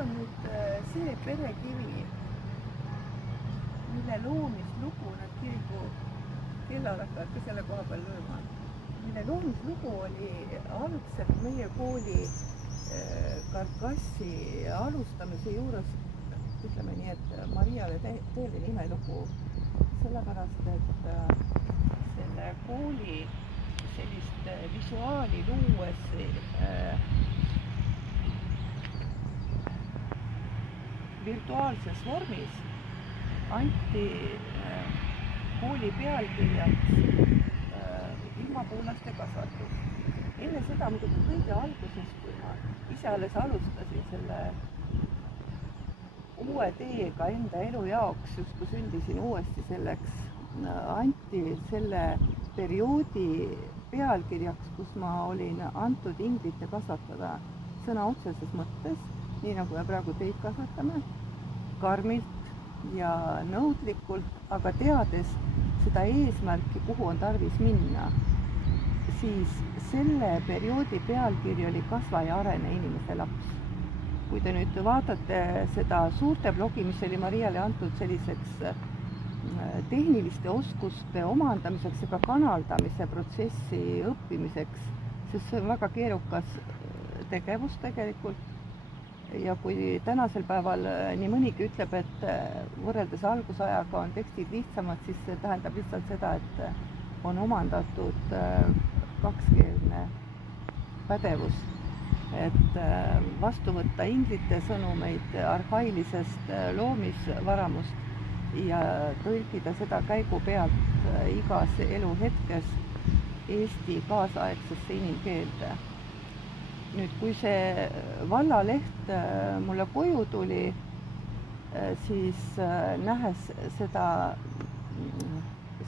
on nüüd see perekivi, mille loomislugu, nad kiriku kellad hakkavad ka selle koha peal lööma, mille loomislugu oli algselt meie kooli karkassi alustamise juures, ütleme nii, et Mariale tõeline imelugu, sellepärast et selle kooli sellist visuaali luues virtuaalses vormis anti kooli pealkirjaks ilmapuulaste kasvatus. Enne seda muidugi kõige alguses, kui ma ise alles alustasin selle uue teega enda elu jaoks, just kui sündisin uuesti selleks, anti selle perioodi pealkirjaks, kus ma olin antud inglite kasvatada sõna otseses mõttes, nii nagu me praegu teid kasvatame, karmilt ja nõudlikult, aga teades seda eesmärki, kuhu on tarvis minna, siis selle perioodi pealkiri oli Kasva ja arene inimese laps. Kui te nüüd vaatate seda suurte blogi, mis oli Mariale antud selliseks tehniliste oskuste omandamiseks ja ka kanaldamise protsessi õppimiseks, sest see on väga keerukas tegevus tegelikult. Ja kui tänasel päeval nii mõnigi ütleb, et võrreldes algusajaga on tekstid lihtsamad, siis see tähendab lihtsalt seda, et on omandatud kakskeelne pädevus, et vastu võtta inglite sõnumeid arhailisest loomisvaramust ja tõlkida seda käigu pealt igas eluhetkes Eesti kaasaegsesse inimkeelde. Nüüd, kui see vallaleht mulle koju tuli, siis nähes seda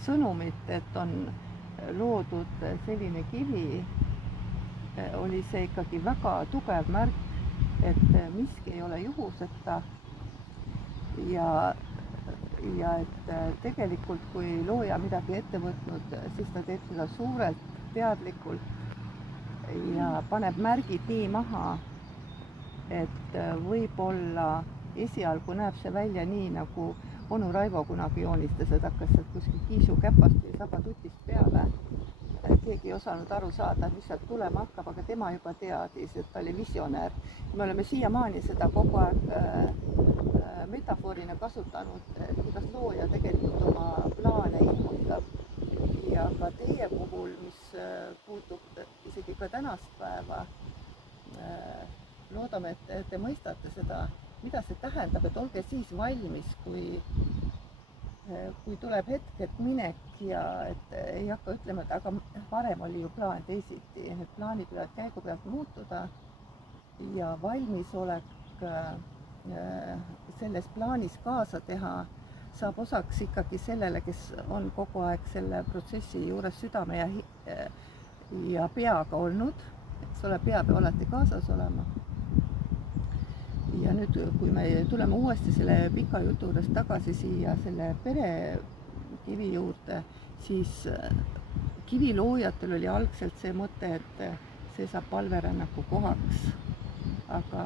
sõnumit, et on loodud selline kivi, oli see ikkagi väga tugev märk, et miski ei ole juhuseta ja et tegelikult, kui looja midagi ette võtnud, siis ta teeb seda suurelt teadlikult ja paneb märgid nii maha, et võib-olla esialgu näeb see välja nii, nagu onu Raivo kunagi joonistas, et hakkas sealt kuskil kiisukäpast või sabatutist peale. Keegi ei osanud aru saada, mis sealt tulema hakkab, aga tema juba teadis, et ta oli visionäär. Me oleme siiamaani seda kogu aeg metafoorina kasutanud, kuidas looja tegelikult oma plaane ilmutab. Ja ka teie puhul, mis puutub isegi ka tänast päeva, loodame, et te mõistate seda, mida see tähendab, et olge siis valmis, kui tuleb hetk, et minek ja et ei hakka ütlema, et aga varem oli ju plaan teisiti, et plaanid võivad käigu pealt muutuda ja valmisolek selles plaanis kaasa teha saab osaks ikkagi sellele, kes on kogu aeg selle protsessi juures südame ja peaga olnud, eks ole, pea peab alati kaasas olema. Ja nüüd, kui me tuleme uuesti selle pika jutu juures tagasi siia selle perekivi juurde, siis kiviloojatel oli algselt see mõte, et see saab palverännaku kohaks, aga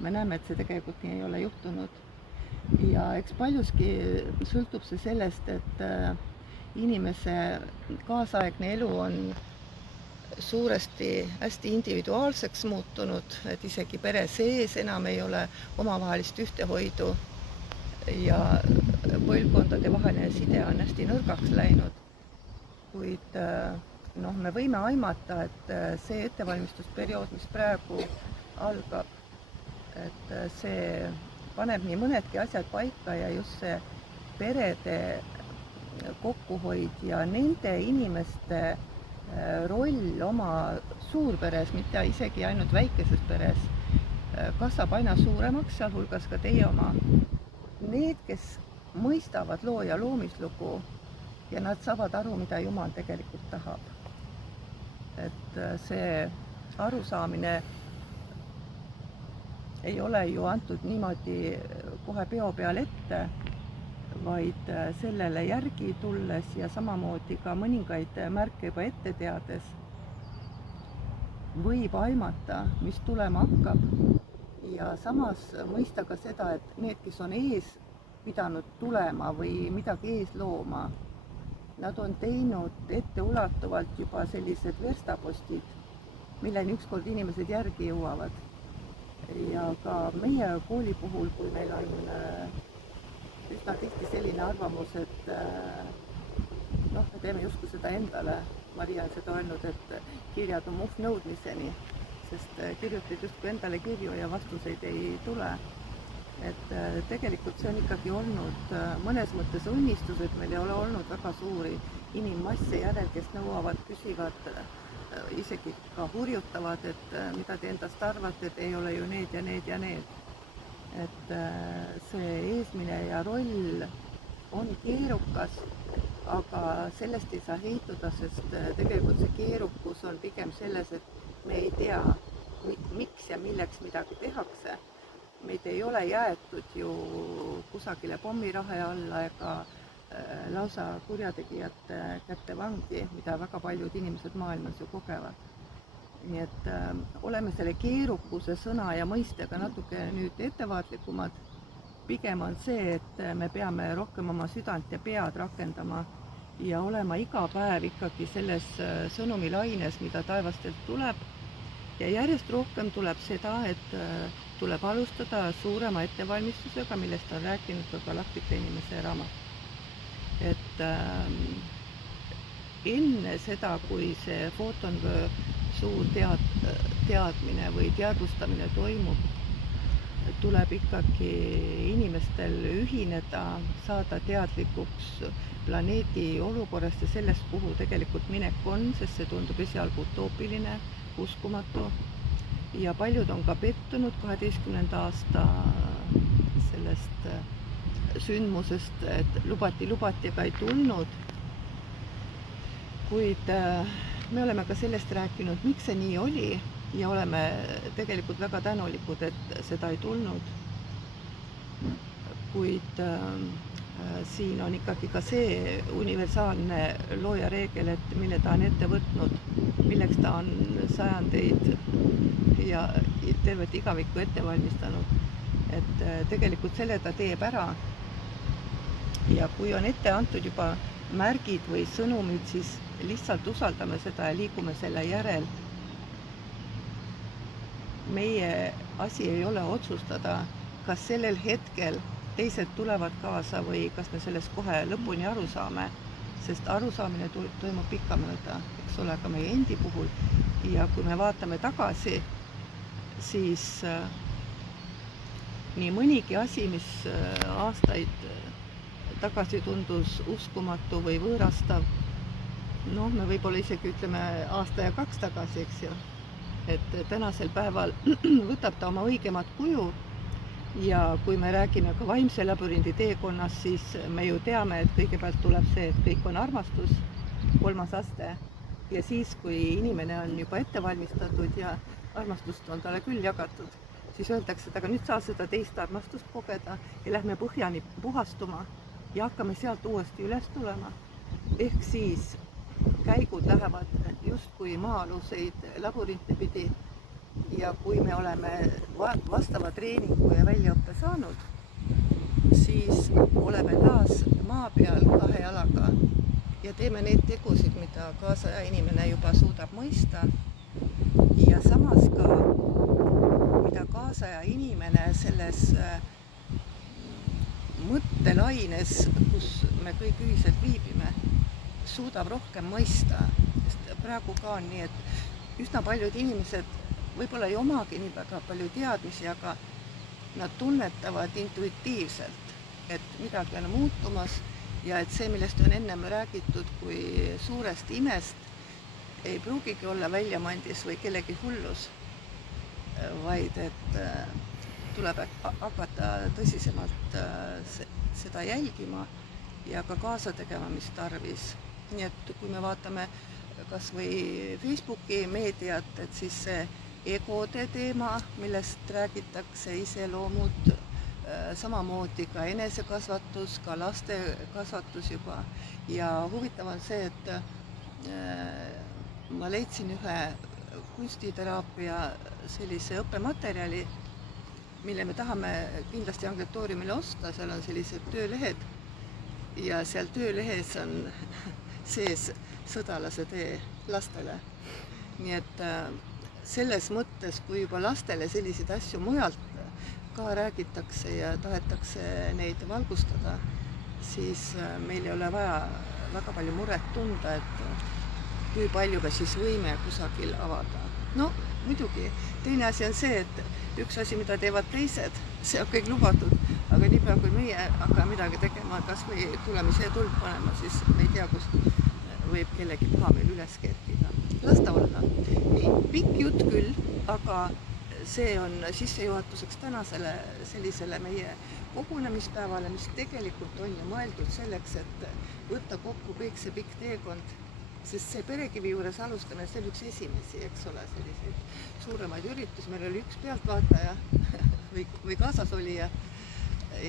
me näeme, et see tegelikult nii ei ole juhtunud. Ja eks paljuski sõltub see sellest, et inimese kaasaegne elu on suuresti hästi individuaalseks muutunud, et isegi pere sees enam ei ole omavahelist ühtehoidu ja põlvkondade vaheline side on hästi nõrgaks läinud. Kuid me võime aimata, et see ettevalmistusperiood, mis praegu algab, et see paneb nii mõnedki asjad paika ja just see perede kokkuhoid ja nende inimeste roll oma suurperes, mitte isegi ainult väikeses peres, kasvab aina suuremaks, sealhulgas ka teie oma. Need, kes mõistavad looja loomislugu ja nad saavad aru, mida Jumal tegelikult tahab. Et see arusaamine ei ole ju antud niimoodi kohe peo peal ette, vaid sellele järgi tulles ja samamoodi ka mõningaid märke juba ette teades võib aimata, mis tulema hakkab ja samas mõista ka seda, et need, kes on ees pidanud tulema või midagi ees looma, nad on teinud etteulatuvalt juba sellised verstapostid, milleni ükskord inimesed järgi jõuavad. Ja ka meie kooli puhul, kui meil on üsna tihti selline arvamus, et me teeme justkui seda endale. Maria on seda öelnud, et kirjad on muhv nõudmiseni, sest kirjutad justkui endale kirju ja vastuseid ei tule. Et tegelikult see on ikkagi olnud mõnes mõttes õnnistus, et meil ei ole olnud väga suuri inimmasse järel, kes nõuavad, küsivad, isegi ka hurjutavad, et mida te endast arvate, et ei ole ju need ja need ja need. Et see eesmine ja roll on keerukas, aga sellest ei saa heituda, sest tegelikult see keerukus on pigem selles, et me ei tea, miks ja milleks midagi tehakse. Meid ei ole jäetud ju kusagile pommirahe alla ega lausa kurjategijate kätte vangi, mida väga paljud inimesed maailmas ju kogevad. Nii et oleme selle keerukuse sõna ja mõistega natuke nüüd ettevaatlikumad. Pigem on see, et me peame rohkem oma südant ja pead rakendama ja olema iga päev ikkagi selles sõnumilaines, mida taevastelt tuleb. Ja järjest rohkem tuleb seda, et tuleb alustada suurema ettevalmistusega, millest on rääkinud ka Galaktika inimese raamat. Et enne seda, kui see footonvöö suur teadmine või teadvustamine toimub, tuleb ikkagi inimestel ühineda, saada teadlikuks planeedi olukorrast ja sellest, kuhu tegelikult minek on, sest see tundub esialgu utoopiline, uskumatu. Ja paljud on ka pettunud 12. aasta sellest sündmusest, et lubati, ega ei tulnud. Kuid me oleme ka sellest rääkinud, miks see nii oli ja oleme tegelikult väga tänulikud, et seda ei tulnud. Kuid siin on ikkagi ka see universaalne looja reegel, et mille ta on ette võtnud, milleks ta on sajandeid ja tervet igavikku ette valmistanud. Et tegelikult selle ta teeb ära. Ja kui on ette antud juba märgid või sõnumid, siis lihtsalt usaldame seda ja liigume selle järel. Meie asi ei ole otsustada, kas sellel hetkel teised tulevad kaasa või kas me sellest kohe lõpuni aru saame, sest arusaamine toimub pikkamööda, eks ole, ka meie endi puhul. Ja kui me vaatame tagasi, siis nii mõnigi asi, mis aastaid tagasi tundus uskumatu või võõrastav, me võib-olla isegi ütleme aasta ja 2 tagasi, eks ju. Et tänasel päeval võtab ta oma õigemat kuju ja kui me räägime ka vaimse labürindi teekonnast, siis me ju teame, et kõigepealt tuleb see, et kõik on armastus, 3. aste ja siis, kui inimene on juba ette valmistatud ja armastust on talle küll jagatud, siis öeldakse, et aga nüüd saa seda teist armastust kogeda ja lähme põhjani puhastuma ja hakkame sealt uuesti üles tulema. Ehk siis käigud lähevad justkui maa-aluseid labürinte pidi ja kui me oleme vastava treeningu ja väljaõppe saanud, siis oleme taas maa peal 2 jalaga ja teeme neid tegusid, mida kaasaja inimene juba suudab mõista ja samas ka, mida kaasaja inimene selles mõttelaines, kus me kõik ühiselt viibime, suudab rohkem mõista, sest praegu ka on nii, et üsna paljud inimesed võib-olla ei omagi nii väga palju teadmisi, aga nad tunnetavad intuitiivselt, et midagi on muutumas ja et see, millest on ennem räägitud kui suurest imest, ei pruugigi olla väljamandis või kellegi hullus, vaid et tuleb hakata tõsisemalt seda jälgima ja ka kaasa tegema, mis tarvis. Nii et kui me vaatame kas või Facebooki meediat, et siis see egode teema, millest räägitakse, iseloomud, samamoodi ka enesekasvatus, ka laste kasvatus juba. Ja huvitav on see, et ma leidsin ühe kunstiteraapia sellise õppematerjali, mille me tahame kindlasti Angletooriumile osta, seal on sellised töölehed ja seal töölehes on sees Sõdalase tee lastele. Nii et selles mõttes, kui juba lastele selliseid asju mujalt ka räägitakse ja tahetakse neid valgustada, siis meil ei ole vaja väga palju muret tunda, et kui palju me siis võime kusagil avada. No muidugi, teine asi on see, et üks asi, mida teevad teised, see on kõik lubatud, aga niipea kui meie hakkame midagi tegema, kas või tuleme siia tuld panema, siis me ei tea, kust võib kellegi paha meil üles kerkida. Las ta olla. Nii, pikk jutt küll, aga see on sissejuhatuseks tänasele sellisele meie kogunemispäevale, mis tegelikult on ju mõeldud selleks, et võtta kokku kõik see pikk teekond, sest see Perekivi juures alustamine, see oli üks esimesi, eks ole, selliseid suuremaid üritusi. Meil oli üks pealtvaataja või kaasasolija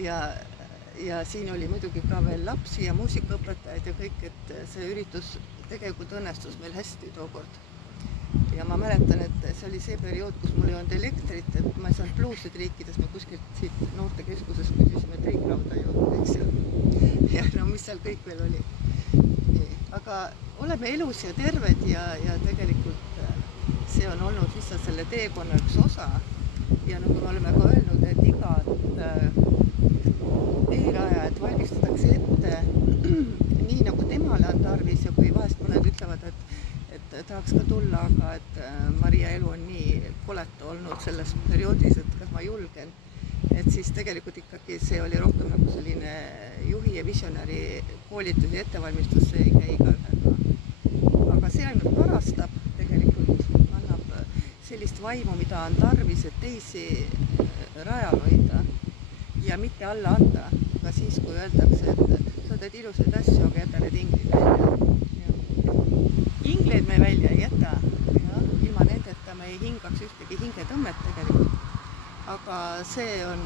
ja siin oli muidugi ka veel lapsi ja muusikaõpetajaid ja kõik, et see üritus tegelikult õnnestus meil hästi tookord. Ja ma mäletan, et see oli see periood, kus mul ei olnud elektrit, et ma ei saanud bluusid riikides, me kuskilt siit noortekeskusest küsisime triikrauda ju, eks ju. Ja no mis seal kõik veel oli. Aga oleme elus ja terved ja tegelikult see on olnud lihtsalt selle teekonna üks osa. Ja nagu me oleme ka öelnud, et igat teerajad valmistatakse ette nii, nagu temale on tarvis ja kui vahest mõned ütlevad, et tahaks ka tulla, aga et Maria elu on nii koletu olnud selles perioodis, et kas ma julgen, et siis tegelikult ikkagi see oli rohkem nagu selline juhi ja visionäri koolitus ja ettevalmistus, see ei käi igaühega. Aga see ainult varastab tegelikult, annab sellist vaimu, mida on tarvis, et teisi rajal hoida ja mitte alla anda, ka siis, kui öeldakse, et sa teed ilusaid asju, aga jäta need inglid välja. Ingleid me välja ei jäta, ilma nendeta me ei hingaks ühtegi hingetõmmet tegelikult, aga see on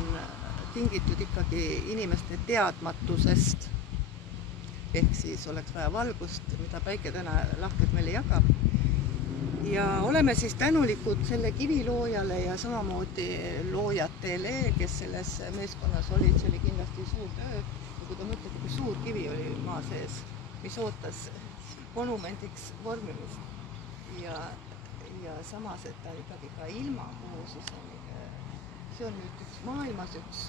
tingitud ikkagi inimeste teadmatusest. Ehk siis oleks vaja valgust, mida päike täna lahkelt meile jagab. Ja oleme siis tänulikud selle kiviloojale ja samamoodi loojatele, kes selles meeskonnas olid, see oli kindlasti suur töö. Ja kui te mõtlete, kui suur kivi oli maa sees, mis ootas monumendiks vormimist. Ja samas, et ta ikkagi ka ilma puhu, siis see on nüüd maailmas üks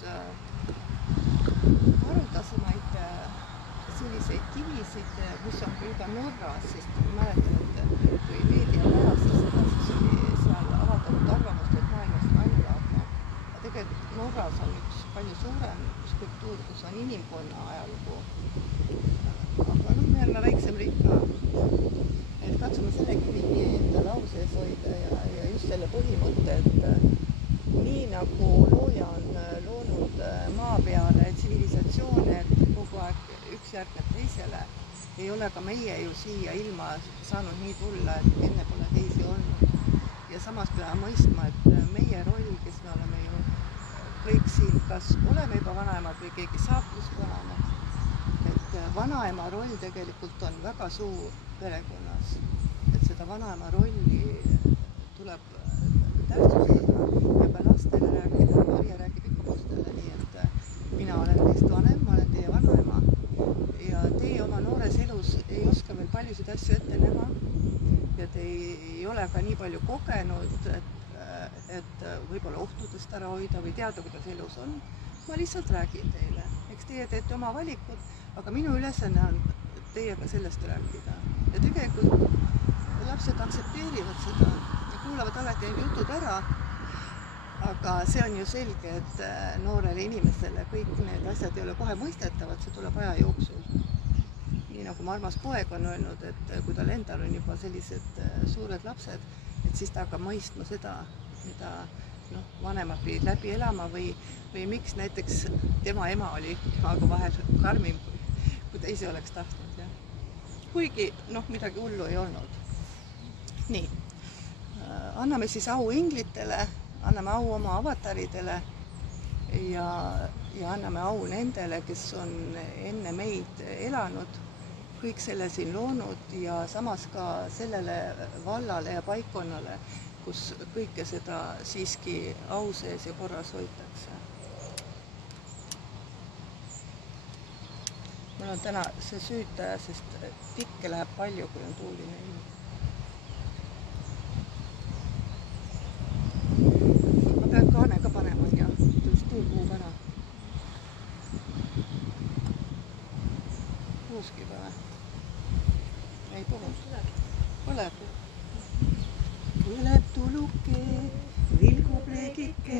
haruldasemaid selliseid kivisid, mis on küll ka Norras, sest mäletan, et kui meedia pärases seda, siis oli seal avaldatud arvamust, et maailmast ainulaadne. Ja tegelikult Norras on üks palju suurem skulptuur, kus on inimkonna ajalugu. Aga me oleme väiksem rikka, et katsume selle kivi enda lau sees hoida ja just selle põhimõtte, et nii nagu looja on loonud maa peale tsivilisatsioone, et kogu aeg üks järgneb teisele, ei ole ka meie ju siia ilma saanud nii tulla, et enne pole teisi olnud. Ja samas peame mõistma, et meie roll, kes me oleme ju kõik siin, kas oleme juba vanaemad või keegi saab just vanaemad, et vanaema roll tegelikult on väga suur perekonnas, et seda vanaema rolli tuleb tähtsustada ja ka lastele rääkida, Maria räägib ikka postele, nii et mina olen teist vanem, ma olen teie vanaema ja teie oma noores elus ei oska veel paljusid asju ette näha ja te ei ole ka nii palju kogenud, et võib-olla ohtudest ära hoida või teada, kuidas elus on. Ma lihtsalt räägin teile, eks teie teete oma valikud, aga minu ülesanne on teiega sellest rääkida ja tegelikult lapsed aktsepteerivad seda ja kuulavad alati jutud ära, aga see on ju selge, et noorele inimesele kõik need asjad ei ole kohe mõistetavad, see tuleb aja jooksul. Nii nagu mu armas poeg on öelnud, et kui tal endal on juba sellised suured lapsed, et siis ta hakkab mõistma seda, mida vanemad pidid läbi elama või miks näiteks tema ema oli temaga vahel karmim, kui teisi oleks tahtnud. Ja. Kuigi midagi hullu ei olnud. Nii, anname siis au inglitele, anname au oma avataridele ja anname au nendele, kes on enne meid elanud, kõik selle siin loonud ja samas ka sellele vallale ja paikkonnale, kus kõike seda siiski au sees ja korras hoitakse. mul on täna see süütaja, sest tikke läheb palju, kui on tuuline ilm. ma pean kaane ka panema, on ju, tulles tuul puhub ära. puuski ka või? ei puhu. põleb. põleb tuluke, vilgub leegike,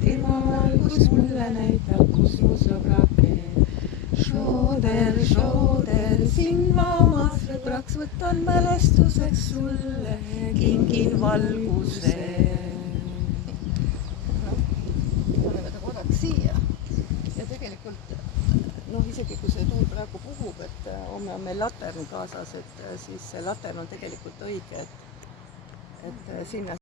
tema valgus mulle näitab, kus mu sõbrake. Šooder, sind ma oma sõbraks võtan mälestuseks sulle, kingin valguse. paneme ta korraks siia ja tegelikult isegi kui see tuul praegu puhub, et homme on meil latern kaasas, et siis see latern on tegelikult õige, et sinna